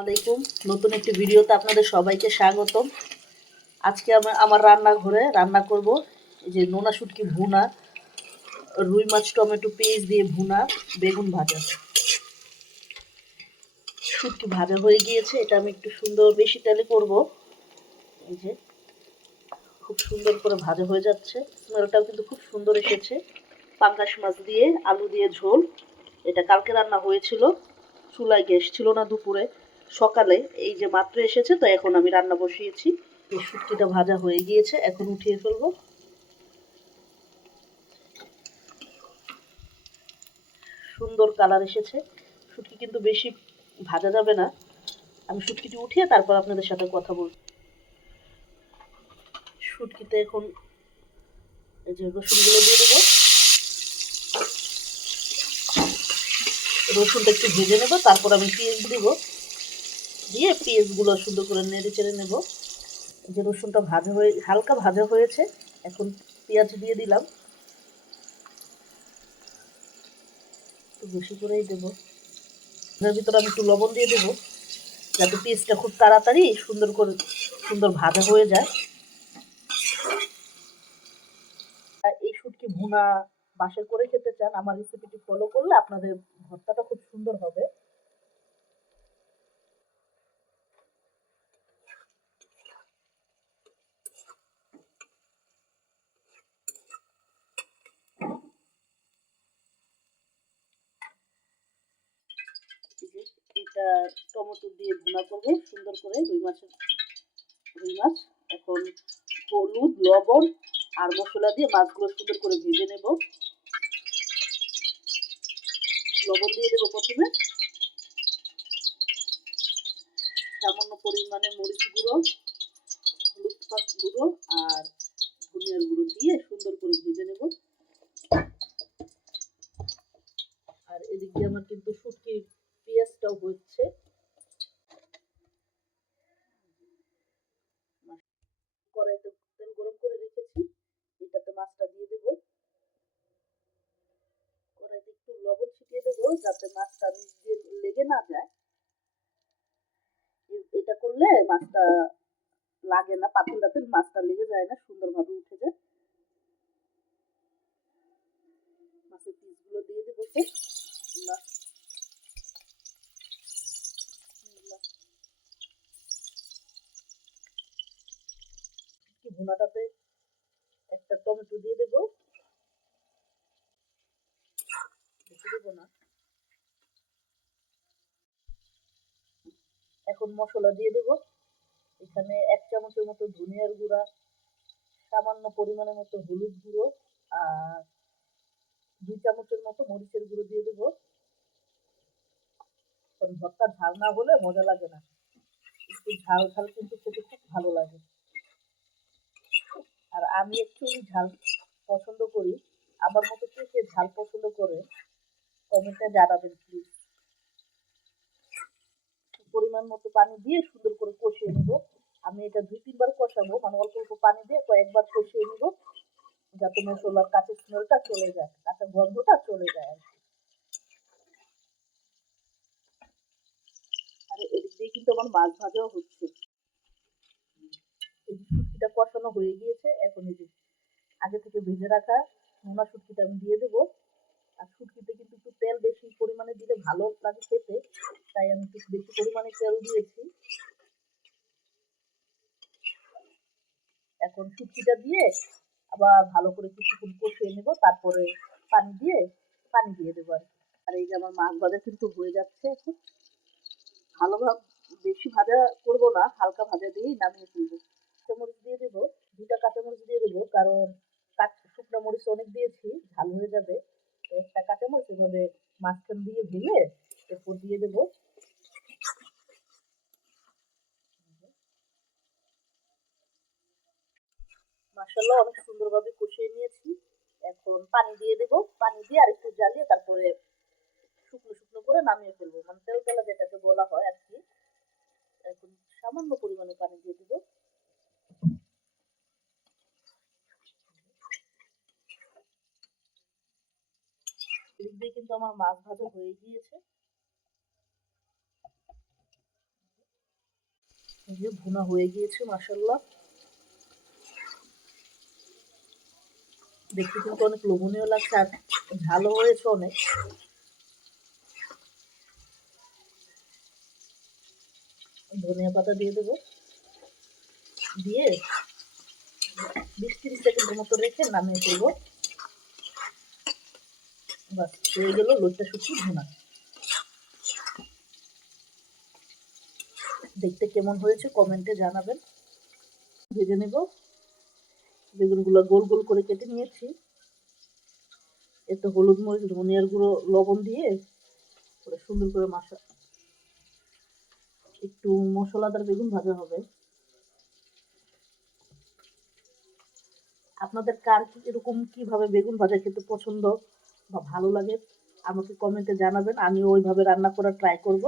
আলাইকুম। নতুন একটি ভিডিওতে আপনাদের সবাইকে স্বাগতম। আজকে আমার রান্নাঘরে রান্না করব এই যে নোনা শুটকি ভুনা, রুই মাছ টমেটো পেঁয়াজ দিয়ে ভুনা, বেগুন ভাজা। শুটকি ভাজা হয়ে গিয়েছে, এটা আমি একটু সুন্দর বেশি তেলে করব। এই যে খুব সুন্দর করে ভাজা হয়ে যাচ্ছে, স্মেলটাও কিন্তু খুব সুন্দর এসেছে। পাঙ্গাস মাছ দিয়ে আলু দিয়ে ঝোল, এটা কালকে রান্না হয়েছিল, চুলায় গ্যাস ছিল না দুপুরে, সকালে এই যে মাত্র এসেছে, তো এখন আমি রান্না বসিয়েছি। এই শুটকিটা ভাজা হয়ে গিয়েছে, এখন উঠিয়ে ফেলবো। সুন্দর কালার এসেছে। শুটকি কিন্তু বেশি ভাজা যাবে না। আমি শুটকিটি উঠিয়ে তারপর আপনাদের সাথে কথা বলব। শুটকিতে এখন এই যে রসুনগুলো দিয়ে দেবো। রসুনটা একটু ভেজে নেবো, তারপর আমি পেঁয়াজ দিব, দিয়ে পেঁয়াজগুলো সুন্দর করে নেড়ে চেড়ে নেবো। যে রসুনটা ভাজা হয়ে হালকা ভাজা হয়েছে, এখন পেঁয়াজ দিয়ে দিলাম, একটু বেশি করেই দেবো। এর ভিতরে আমি একটু লবণ দিয়ে দেবো, যাতে পেঁয়াজটা খুব তাড়াতাড়ি সুন্দর ভাজা হয়ে যায়। এই শুটকি ভুনা বাসায় করে খেতে চান, আমার রেসিপিটি ফলো করলে আপনাদের ভর্তাটা খুব সুন্দর হবে। এটা টমেটো দিয়ে ভুনা করবো সুন্দর করে, রুই মাছ। এখন হলুদ লবণ আর মশলা দিয়ে মাছগুলো সুন্দর করে ভেজে নেব। লবণ দিয়ে দেবো প্রথমে, সামান্য পরিমাণে মরিচ গুঁড়ো, হলুদ গুঁড়ো আর ধনিয়ার গুঁড়ো দিয়ে সুন্দর করে ভেজে নেব। আর এদিক দিয়ে আমার কিন্তু শুটকির পেঁয়াজটাও হচ্ছে। কড়াইতে তেল গরম করে রেখেছি, এটাতে মাছটা দিয়ে দেব। কড়াইতে একটু লবণ ছিটিয়ে দেবো, যাতে মাছটা নিচ দিয়ে লেগে না যায়। এটা করলে মাছটা লাগে না, পাতিলাতে মাছটা লেগে যায় না, সুন্দরভাবে উঠে যায়। মাছের পিসগুলো দিয়ে দেবো। ভুনাটাতে একটা টমেটো দিয়ে দেবো, বেশি দেবো না। এখন মশলা দিয়ে দেবো। এখানে 1 চামচের মতো ধনিয়ার গুঁড়া, সামান্য পরিমাণের মতো হলুদ গুঁড়ো আর 2 চামচের মতো মরিচের গুঁড়ো দিয়ে দেবো। কারণ ভর্তা ঝাল না হলে মজা লাগে না, একটু ঝাল ঝাল কিন্তু খেতে খুব ভালো লাগে। আর আমি একটু ঝাল পছন্দ করি, আমার মতো কে কে ঝাল পছন্দ করে কমেন্টে জানাবেন প্লিজ। পরিমাণ মতো পানি দিয়ে সুন্দর করে কষিয়ে নিব। আমি এটা 2-3 বার কষাবো, মানে অল্প অল্প পানি দিয়ে কয়েকবার কষিয়ে নিব, যাতে মশলার কাঁচা স্মেলটা চলে যায়, কাঁচা গন্ধটা চলে যায়। আর এদিক দিয়ে কিন্তু আমার মাছ ভাজাও হচ্ছে। শুটকিটা কষানো হয়ে গিয়েছে, এখন এই যে আগে থেকে ভেজে রাখা নোনা শুটকিটা আমি দিয়ে দেবো। আর শুটকিতে কিন্তু একটু তেল বেশি পরিমাণে দিলে ভালো লাগে খেতে, তাই আমি একটু বেশি পরিমাণে তেল দিয়েছি। এখন শুটকিটা দিয়ে আবার ভালো করে কিছুক্ষণ কষিয়ে নেব, তারপরে পানি দিয়ে দেবো আর কি। আর এই যে আমার মাছ ভাজা কিন্তু হয়ে যাচ্ছে। এখন ভালোভাবে বেশি ভাজা করবো না, হালকা ভাজা দিয়েই নামিয়ে ফেলবো। কাঁচামরিচ দিয়ে দেবো, 2টা কাঁচামরিচ দিয়ে দেবো, কারণ শুকনো মরিচ অনেক দিয়েছি, ঝাল হয়ে যাবে। তো একটা কাঁচামরিচ এভাবে মাঝখান দিয়ে ভেঙে এরপর দিয়ে দেবো। মাশাআল্লাহ অনেক সুন্দরভাবে কষিয়ে নিয়েছি। এখন পানি দিয়ে দেবো, পানি দিয়ে আরেকটু জ্বালিয়ে তারপরে শুকনো শুকনো করে নামিয়ে ফেলবো, মানে তেল তেলা যেটাকে বলা হয় আর কি। এখন সামান্য পরিমাণে পানি দিয়ে দেবো। এদিক দিয়ে কিন্তু আমার মাছ ভাজা হয়ে গিয়েছে। এই যে ভুনা হয়ে গিয়েছে মাশাআল্লাহ। দেখতে কিন্তু অনেক লোভনীয় লাগছে আর ঝালও হয়েছে অনেক। ধনিয়া পাতা দিয়ে দেবো, দিয়ে 20-30 সেকেন্ডের মতো রেখে নামিয়ে ফেলবো। বাস হয়ে গেল লইট্টা শুটকি ভুনা। দেখতে কেমন হয়েছে কমেন্টে জানাবেন। ভেজে নেব। বেগুনগুলো গোল গোল করে কেটে নিয়েছি। এতে হলুদ মরিচ ধনিয়ার গুঁড়ো লবণ দিয়ে সুন্দর করে একটু মশলাদার বেগুন ভাজা হবে। আপনাদের কার এরকম কিভাবে বেগুন ভাজা খেতে পছন্দ বা ভালো লাগে আমাকে কমেন্টে জানাবেন। আমি ওইভাবে রান্না করার ট্রাই করব,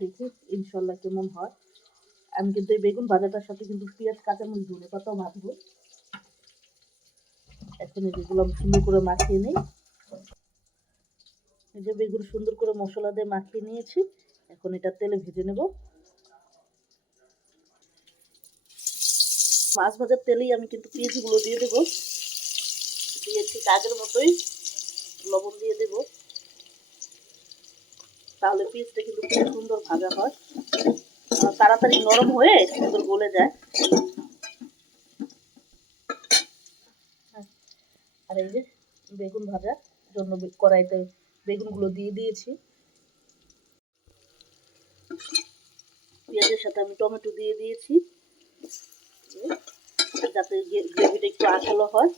দেখি ইনশাল্লাহ কেমন হয়। আমি কিন্তু এই বেগুন ভাজাটার সাথে কিন্তু পেঁয়াজ কাঁচামরিচ ধনে পাতাও ভাজবো। এখন এগুলো সুন্দর করে মাখিয়ে নিই। এই যে বেগুন সুন্দর করে মশলা দিয়ে মাখিয়ে নিয়েছি, এখন এটা তেলে ভেজে নেব। মাছ ভাজার তেলেই আমি কিন্তু পেঁয়াজগুলো দিয়ে দেবো। দিয়েছি আগের মতোই লবণ দিয়ে দেব, তাহলে পেঁয়াজটা কিন্তু খুব সুন্দর ভাজা হয়, তাড়াতাড়ি নরম হয়ে সুন্দর গলে যায়। আর এই যে বেগুন ভাজার জন্য কড়াইতে বেগুনগুলো দিয়ে দিয়েছি। পেঁয়াজের সাথে আমি টমেটো দিয়ে দিয়েছি যাতে গ্রেভিটা একটু আঠালো হয়।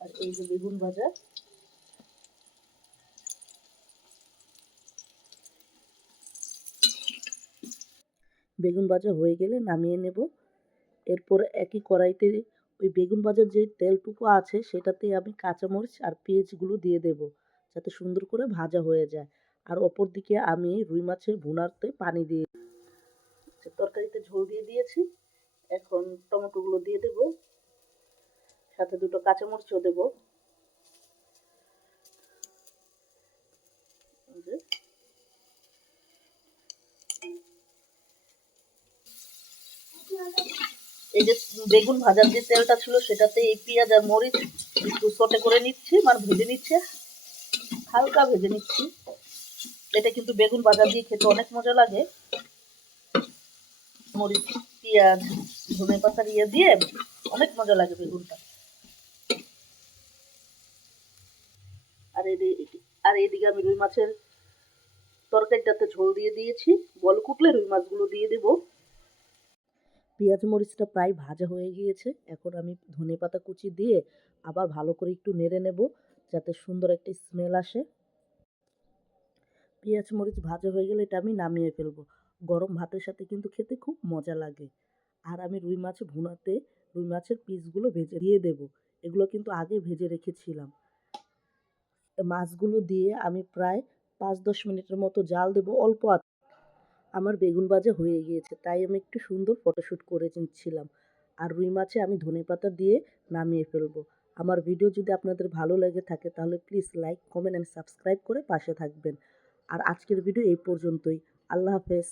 আর এই যে বেগুন ভাজা, বেগুন ভাজা হয়ে গেলে নামিয়ে নেব। এরপর একই কড়াইতে ওই বেগুন ভাজার যে তেলটুকু আছে সেটাতে আমি কাঁচামরিচ আর পেঁয়াজগুলো দিয়ে দেব, যাতে সুন্দর করে ভাজা হয়ে যায়। আর অপর দিকে আমি রুই মাছের ভুনাতে পানি দিয়ে তরকারিতে ঝোল দিয়ে দিয়েছি। এখন টমেটোগুলো দিয়ে দেব, সাথে দুটো কাঁচামরিচও দেব। এই যে বেগুন ভাজার যে তেলটা ছিল সেটাতে এই পেঁয়াজ আর মরিচ একটু সটে করে নিচ্ছি, মানে ভেজে নিচ্ছে, হালকা ভেজে নিচ্ছি। এটা কিন্তু বেগুন ভাজা দিয়ে খেতে অনেক মজা লাগে। মরিচ পেঁয়াজ ধনে পাতা দিয়ে অনেক মজা লাগে বেগুনটা। আর এইদিকে আমি রুই মাছের তরকারিটাতে ঝোল দিয়ে দিয়েছি। বল কুটলে রুই মাছগুলো দিয়ে দেব। পেঁয়াজ মরিচটা প্রায় ভাজা হয়ে গিয়েছে, এখন আমি ধনে পাতা কুচি দিয়ে আবার ভালো করে একটু নেড়ে নেব, যাতে সুন্দর একটা স্মেল আসে। পেঁয়াজ মরিচ ভাজা হয়ে গেলে এটা আমি নামিয়ে ফেলবো। গরম ভাতের সাথে কিন্তু খেতে খুব মজা লাগে। আর আমি রুই মাছ ভুনাতে রুই মাছের পিসগুলো ভেজে দিয়ে দেব। এগুলো কিন্তু আগে ভেজে রেখেছিলাম। মাছগুলো দিয়ে আমি প্রায় 5-10 মিনিটের মতো জাল দেব অল্প আঁচে। আমার বেগুন ভাজা হয়ে গিয়েছে, তাই আমি একটু সুন্দর ফটোশ্যুট করে নিচ্ছিলাম। আর রুই মাছে আমি ধনেপাতা দিয়ে নামিয়ে ফেলবো। আমার ভিডিও যদি আপনাদের ভালো লেগে থাকে তাহলে please like, comment and subscribe করে পাশে থাকবেন। আর আজকের ভিডিও এই পর্যন্তই। আল্লাহ হাফেজ।